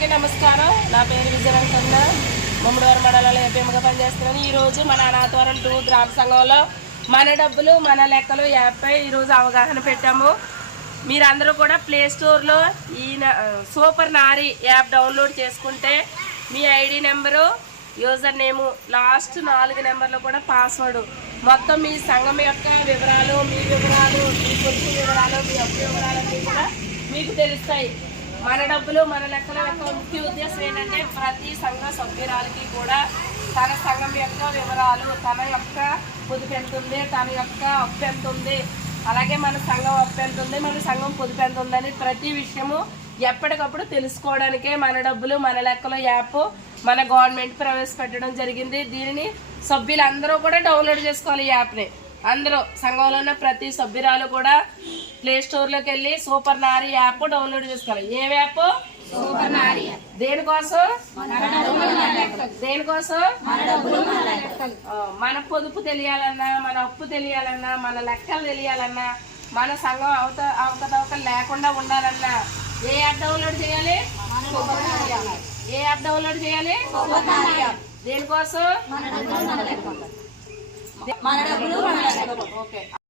అందరికీ నమస్కారం. నా పేరు విజయవంతన్న. ముమ్మడివారి మండలంలో ఏపీఎంగా పనిచేస్తున్నాను. ఈరోజు మన అనాథవరం 2 గ్రామ సంఘంలో మన డబ్బులు మన లెక్కలు యాప్పై ఈరోజు అవగాహన పెట్టాము. మీరందరూ కూడా ప్లే స్టోర్లో ఈ సూపర్ నారి యాప్ డౌన్లోడ్ చేసుకుంటే మీ ID number, user name, last 4 నెంబర్లు కూడా పాస్వర్డ్, మొత్తం మీ సంఘం యొక్క వివరాలు, మీ వివరాలు, మీ పొదుపు వివరాలు, మీ అప్పు వివరాలన్నీ కూడా మీకు తెలుస్తాయి. మన డబ్బులు మన లెక్కల యొక్క ముఖ్య ఉద్దేశం ఏంటంటే ప్రతి సంఘ సభ్యురాలకి కూడా తన సంఘం యొక్క వివరాలు, తన యొక్క పొదుపు ఎంత ఉంది, తన యొక్క అప్పు ఎంత ఉంది, అలాగే మన సంఘం అప్పు ఎంత ఉంది, మన సంఘం పొదుపు ఎంత ఉందని ప్రతి విషయము ఎప్పటికప్పుడు తెలుసుకోవడానికే మన డబ్బులు మన లెక్కల యాప్ మన గవర్నమెంట్ ప్రవేశపెట్టడం జరిగింది. దీనిని సభ్యులందరూ కూడా డౌన్లోడ్ చేసుకోవాలి. ఈ యాప్ని అందరూ సంఘంలో ఉన్న ప్రతి సభ్యురాలు కూడా ప్లే స్టోర్లోకి వెళ్ళి సూపర్ నారి యాప్ డౌన్లోడ్ చేసుకోవాలి. ఏ యాప్? సూపర్ నారి. దేనికోసం? దేనికోసం? మన పొదుపు తెలియాలన్నా, మన అప్పు తెలియాలన్నా, మన లెక్కలు తెలియాలన్నా, మన సంఘం అవకతవకలు లేకుండా ఉండాలన్నా ఏ యాప్ డౌన్లోడ్ చేయాలి? ఏ యాప్ డౌన్లోడ్ చేయాలి? దేనికోసం? మన డబ్బులు మన లెక్కలు. ఓకే.